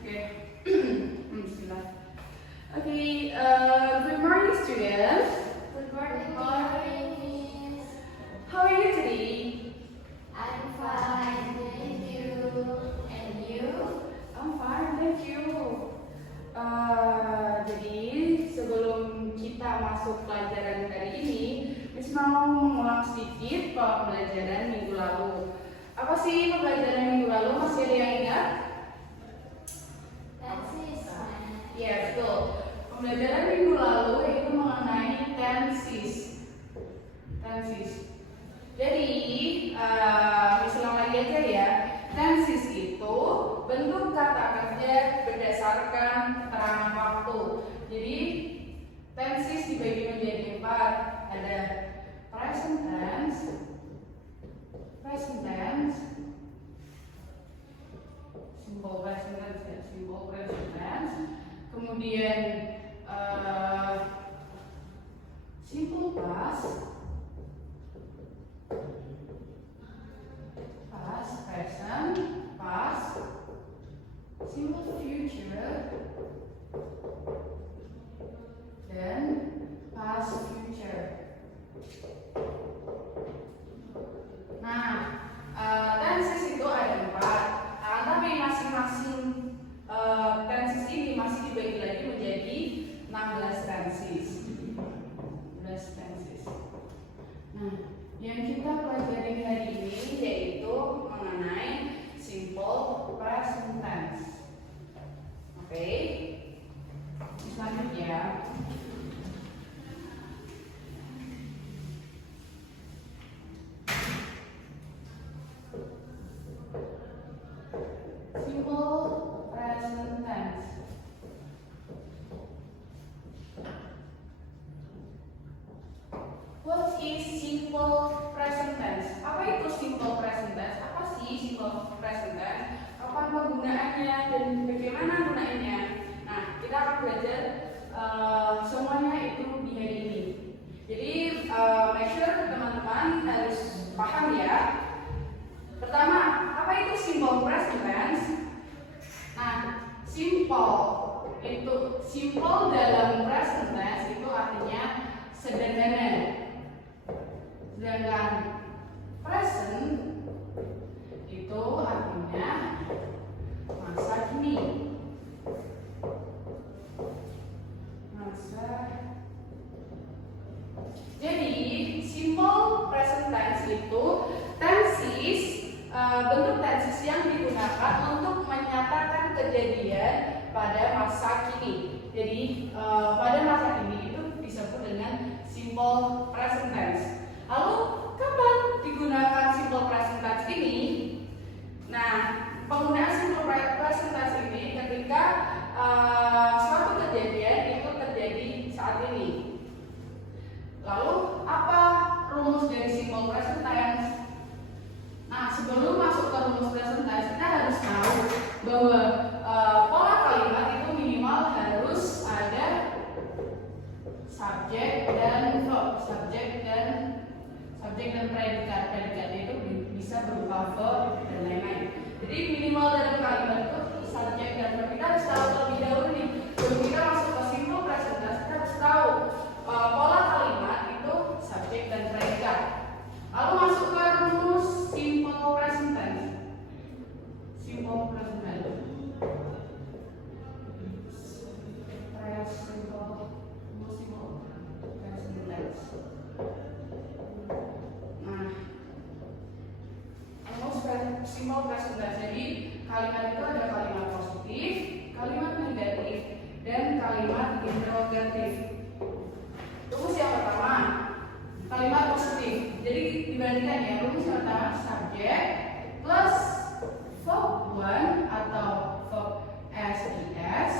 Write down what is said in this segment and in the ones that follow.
Okay. Bismillah. Okay. Good morning, students. Good morning, Miss. How are you today? I'm fine, thank you. And you? I'm fine, thank you. Jadi sebelum kita masuk pelajaran hari ini, Miss mau mengulang sedikit pembelajaran minggu lalu. Apa sih pembelajaran minggu lalu? Masih ada yang ingat? Ya, betul. Pembelajaran minggu lalu itu mengenai tenses. Jadi, Miss ulang lagi aja ya. Tenses itu bentuk kata kerja berdasarkan keterangan waktu. Jadi, tenses dibagi menjadi 4. Ada present tense, simple present tense, kemudian simple past present, past, simple future, dan past future. Nah, tenses itu ada 4, tapi masing-masing tenses ini masih dibagi lagi menjadi 16 tenses. Nah, yang kita pelajari hari ini yaitu mengenai simple present tense. Oke. Selanjutnya, simple present tense. What is simple present tense? Apa itu simple present tense? Apa sih simple present tense? Apa penggunaannya dan bagaimana gunainnya? Nah, kita akan belajar semuanya itu di hari ini. Jadi, make sure teman-teman harus paham ya. Pertama, apa itu simple present tense? Nah, simple dalam present tense itu artinya sederhana. Sedangkan present itu artinya masa kini. Jadi simple present tense itu tenses, bentuk tenses yang digunakan untuk menyatakan kejadian pada masa kini. Jadi pada masa kini itu disebut dengan simple present tense. Lalu kapan digunakan simple present tense ini? Nah, penggunaan simple present tense ini ketika suatu kejadian itu terjadi saat ini. Lalu apa rumus dari simple present tense? Nah, sebelum masuk ke rumus present tense, kita harus tahu bahwa pola kalimat itu minimal harus ada subjek dan verb, subjek dan predikat. Predikatnya itu bisa berupa verb dan lain-lain. Jadi minimal dalam kalimat itu subjek dan verb. Kita harus tahu terlebih dahulu nih. Sebelum kita masuk ke simple present tense, kita harus tahu pola kalimat itu subjek dan predikat. Lalu masuk ke rumus simple present tense. Simple present tense. Simple present tense. Jadi kalimat itu ada kalimat positif, kalimat negatif, dan kalimat interrogatif. Rumus yang pertama, kalimat positif. Jadi dibandingkan ya, rumus yang pertama subjek plus verb 1 atau verb SES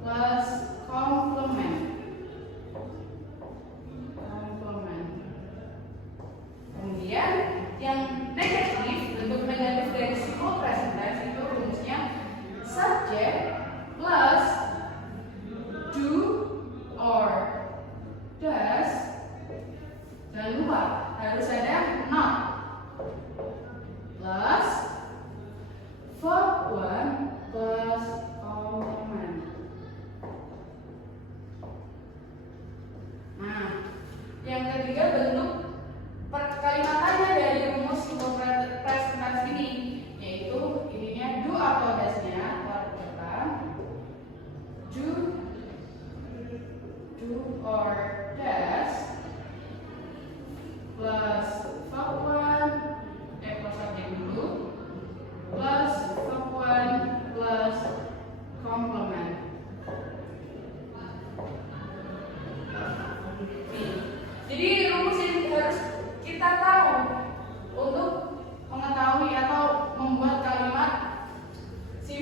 plus complement. Kemudian yang negatif, bentuk negatif dari simple present tense itu rumusnya subjek plus do or does. Jangan lupa harus ada not.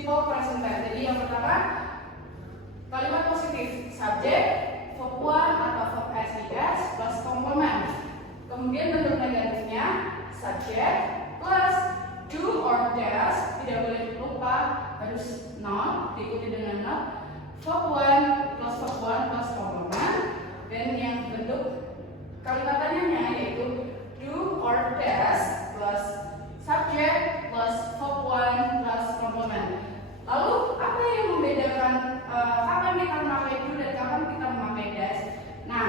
simple present tense. Jadi yang pertama kalimat positif, subjek, verb one atau verb SES plus komplement. Kemudian bentuk negatifnya subjek plus do or does, tidak boleh lupa harus not, diikuti dengan not. Verb one plus komplement. Dan yang bentuk kalimat tanyanya yaitu do or does plus subject plus verb one plus komplement. Lalu apa yang membedakan kapan kita memakai do dan kapan kita memakai does? Nah,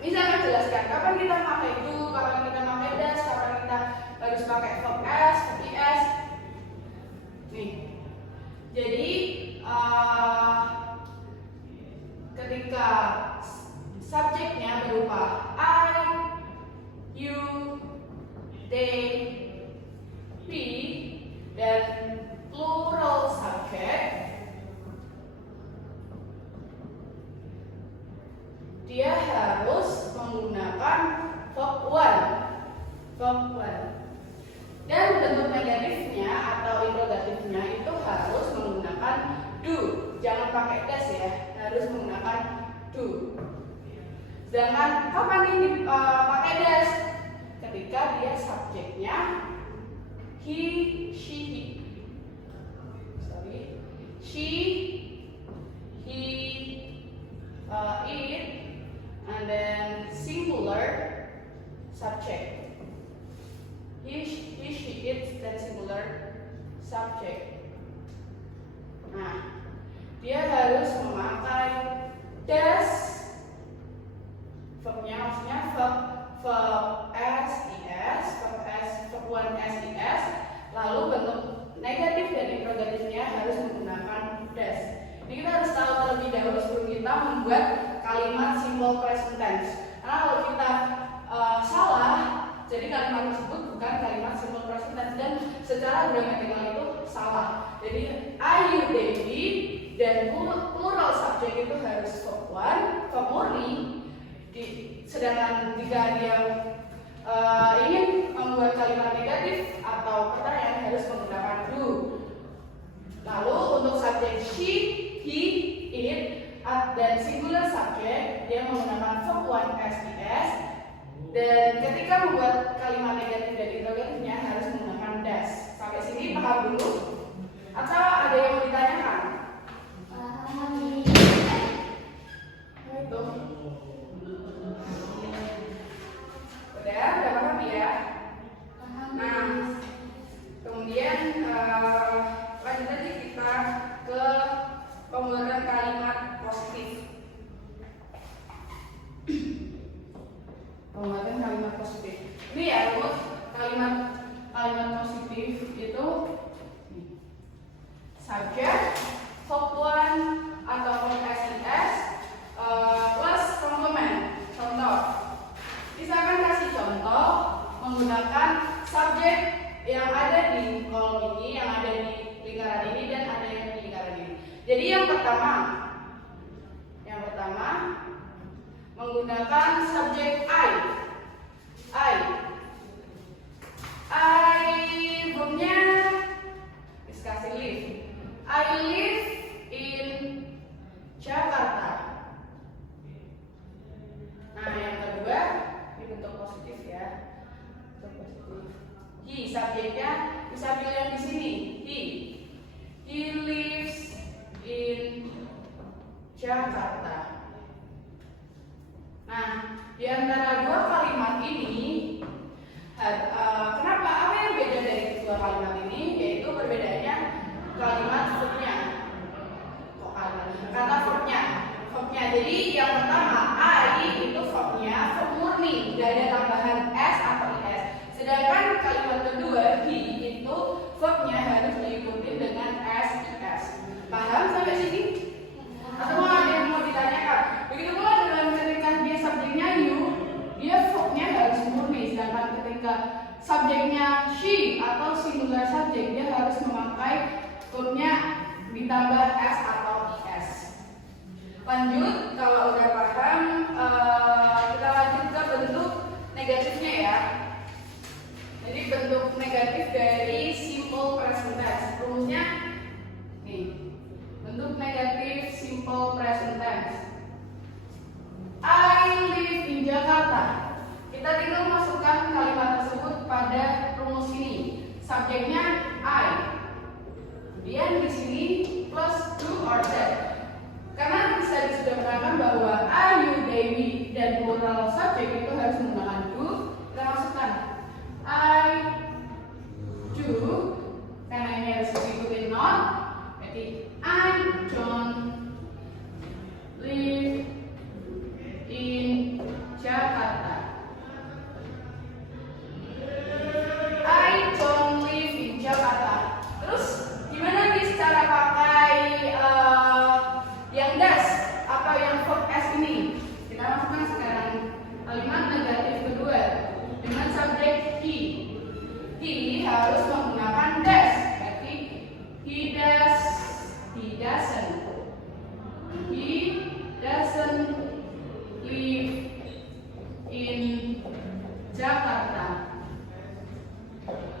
bisa saya jelaskan kapan kita memakai do, kapan kita memakai does, kapan kita harus pakai verb s, verb is. Nih, jadi ketika subjeknya berupa I, you, they, we, dan plural subject, dia harus menggunakan verb one. Dan bentuk negatifnya atau interrogatifnya itu harus menggunakan do. Jangan pakai does ya, harus menggunakan do. Sedangkan kapan ini pakai does? Ketika dia subjeknya he, she, he, it, and then singular subject. He, she, it, dan singular subject. Nah, dia harus memakai does, verbnya maksudnya verb SES, verb one SES, lalu bentuk negatif dan interrogatifnya harus menggunakan does. Ini kita harus tahu terlebih dahulu sebelum kita membuat kalimat simple present tense. Karena kalau kita salah, jadi kalimat tersebut bukan kalimat simple present tense dan secara gramatikal itu salah. Jadi I, you, they, we, dan plural subject itu harus verb one, verb murni. Sedangkan jika dia ingin membuat kalimat negatif atau pertanyaan harus menggunakan do. Lalu untuk subjek she, he, it, dan singular subject dia menggunakan verb one SES. Dan ketika membuat kalimat negatif dan interrogatifnya harus menggunakan does. Sampai sini paham dulu? Atau ada yang mau ditanyakan? Itu. Udah paham ya? Nah, kemudian lanjut lagi kita ke pembuatan kalimat positif. Pembuatan kalimat positif. Ini ya, rumus kalimat positif itu subjek, verb one atau verb SES plus komplement. Contoh, misalkan kasih contoh menggunakan subjek yang ada di kolom ini, yang ada di lingkaran ini, dan ada yang di lingkaran ini. Jadi yang pertama menggunakan subjek I, verbnya discuss live. I live in Jakarta. Nah, yang kedua ini bentuk positif ya, bentuk positif. He, subjeknya bisa pilih yang di sini. He lives in Jakarta. Nah, di antara dua kalimat ini, kenapa? Apa yang beda dari kedua kalimat ini? Yaitu perbedaannya kalimat verbnya. Kata verbnya. Jadi yang pertama I itu verbnya verb murni, tidak ada tambahan s atau is. Sedangkan kalimat kedua he itu verbnya harus diikuti dengan s. Paham sampai sini? Atau ada yang mau ditanyakan? Begitu pula dalam ketika dia subjeknya you, dia verbnya harus murni. Sedangkan ketika subjeknya she atau singular subject, dia harus memakai verbnya ditambah s atau is. Lanjut, kalau udah paham, kita lanjut ke bentuk negatifnya ya. Jadi bentuk negatif dari simple present tense, rumusnya di sini plus do or that. Karena bisa sudah menerangkan bahwa are you, they, we, dan plural subject itu harus menggunakan do. Kita masukkan I do, karena ini harus diikuti not. Jadi I don't live in Jakarta. I don't live in Jakarta. Terus gimana nih cara pakai yang does atau yang verb s ini? Kita masukkan sekarang kalimat negatif kedua dengan subjek he. He harus menggunakan does. Berarti he does, he doesn't. He doesn't live in Jakarta.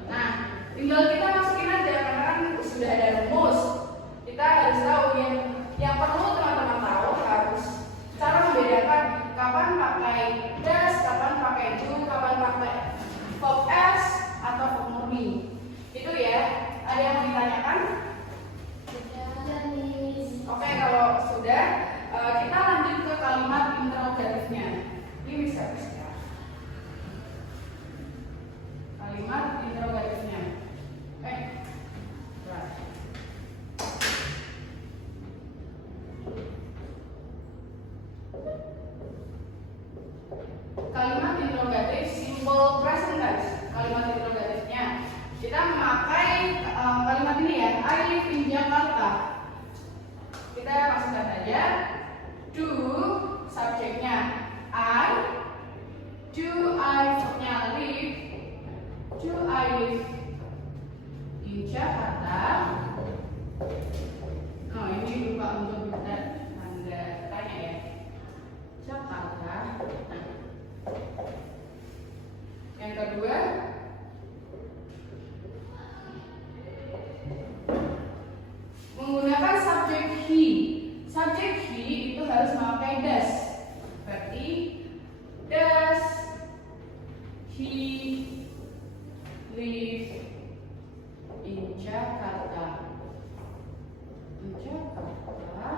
Nah, tinggal kita masukin aja karena kan sudah ada rumus. Kita harus tahu yang perlu teman-teman tahu harus cara membedakan kapan pakai does, kapan pakai do, kapan pakai verb s atau verb murni. Itu ya. Ada yang mau ditanyakan? Oke, kalau sudah kita lanjut ke kalimat interrogatifnya. Ini bisa. Kalimat interrogatifnya. Kalimat interrogatif simple present tense. Kalimat interrogatifnya kita memakai kalimat ini ya. I live in Jakarta. Kita masukkan saja do subjeknya I, do I verbnya live, do I live in Jakarta. Oh, ini lupa untuk tanda tanya ya. Jakarta. Yang kedua, menggunakan subjek he. Subjek he itu harus memakai does. Berarti does he live in Jakarta? In Jakarta. Nah,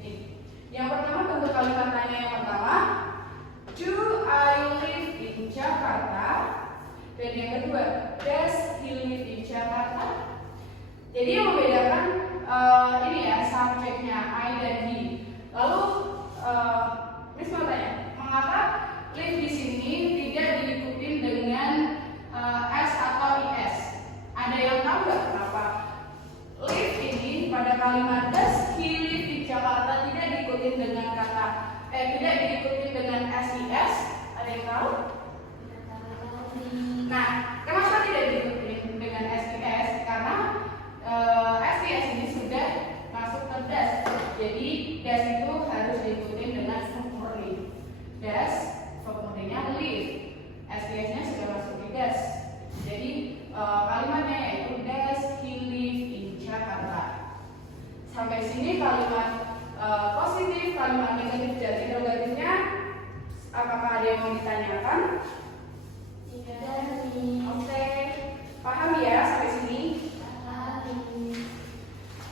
ini. Yang pertama bentuk kalimat tanya yang pertama, do I live in Jakarta? Dan yang kedua, does he live in Jakarta? Jadi yang membedakan ini ya subjeknya I dan he. Lalu Miss mau tanya, mengapa live di sini tidak diikuti dengan s atau is? Ada yang tahu nggak kenapa live ini pada kalimat does he live in Jakarta tidak diikuti dengan kata tidak diikuti dengan SIS? Ada yang tahu? Nah, kenapa tidak diikuti dengan SIS? Karena SIS ini sudah masuk ke does. Jadi does itu harus diikuti dengan verb murni. Does verb murninya live. SIS-nya sudah masuk di does. Jadi kalimatnya yaitu does he live in Jakarta. Sampai sini kalimat positif, kalimat negatif dan interrogatifnya. Apakah ada yang mau ditanyakan? Tidak. Oke, paham ya sampai sini?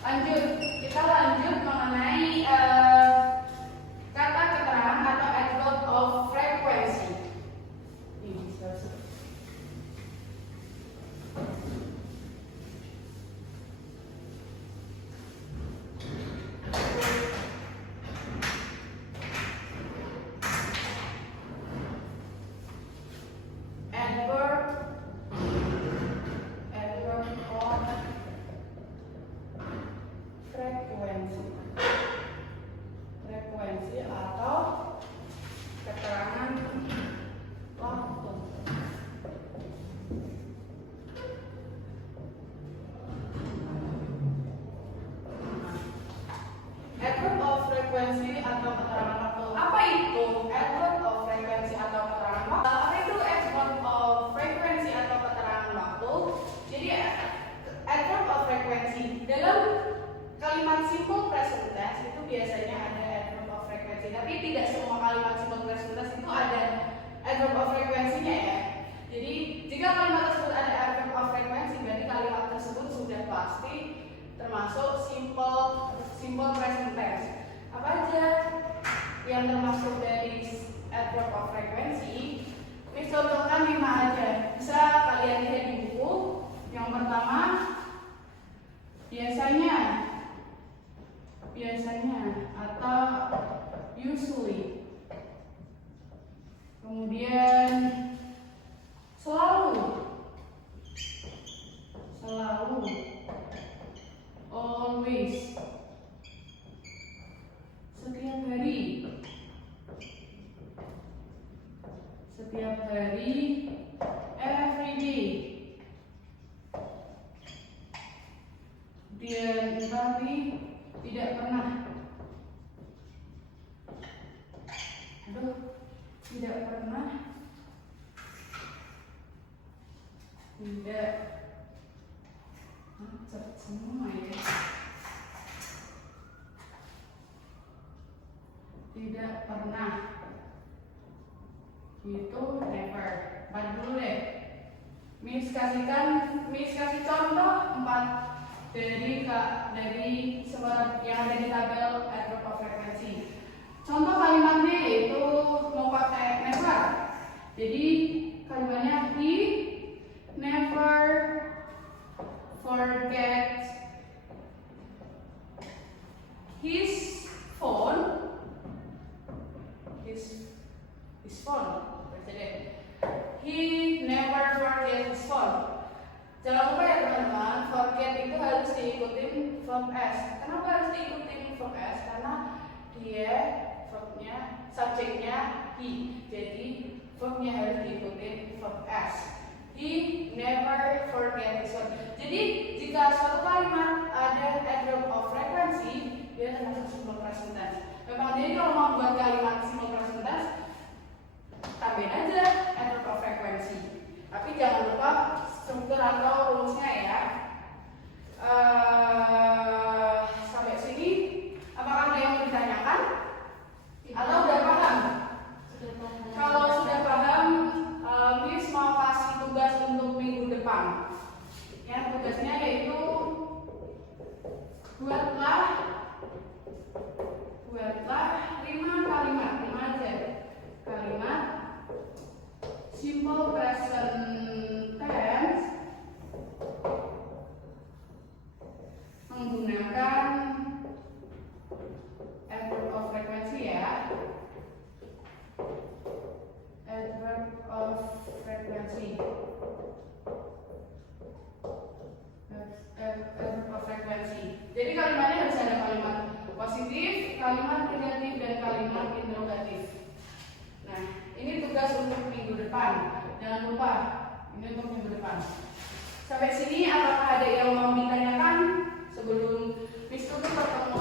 Lanjut, kita lanjut mengenai kata keterangan atau adverb of frequency. Ini frekuensi atau keterangan waktu. Adverb of frequency atau keterangan waktu. Apa itu adverb of frequency atau keterangan waktu? Apa itu adverb of frequency atau keterangan waktu? Jadi adverb of frequency dalam kalimat simple present tense itu biasanya ada adverb of frequency, tapi tidak semua kalimat simple present tense itu ada adverb of frequency-nya ya. Jadi jika kalimat tersebut ada adverb of frequency, berarti kalimat tersebut sudah pasti termasuk simple present tense. Apa aja yang termasuk dari adverb of frequency? Miss contohkan 5 aja. Bisa kalian lihat di buku. Yang pertama, biasanya atau usually. Kemudian selalu, always, setiap hari, every day. Kemudian tapi tidak pernah. Tidak pernah. Tidak. Macet semua ya. Tidak pernah. Itu never. 4 dulu deh. Miss kasih contoh 4 dari sebarang yang ada di tabel adverb of frequency. Contoh kalimatnya yaitu mau pakai never. Jadi kalimatnya he never forget his phone. His phone. He never forget his phone. Jangan lupa ya teman-teman, forget itu harus diikutin verb s. Kenapa harus diikutin verb s? Karena dia verbnya, subjeknya he. Jadi verbnya harus diikutin verb s. He never forget his phone. Jadi jika suatu kalimat ada adverb of frequency, dia termasuk simple present tense. Memang jadi kalau mau buat kalimat simple present tense, tambahin aja adverb of frequency. Tapi jangan lupa struktur atau rumusnya ya. Sampai sini, apakah ada yang mau ditanyakan? Atau udah paham? Kalau sudah paham, Miss mau kasih tugas untuk minggu depan. Ya, tugasnya yaitu buatlah 5 kalimat, 5 aja kalimat simple present tense menggunakan adverb of frequency ya. Adverb of frequency. Adverb of frequency. Jadi kalimatnya harus ada kalimat positif, kalimat negatif, dan kalimat interrogatif. Nah, ini tugas untuk minggu depan. Jangan lupa, ini untuk minggu depan. Sampai sini apakah ada yang mau ditanyakan sebelum Miss tutup pertemuan?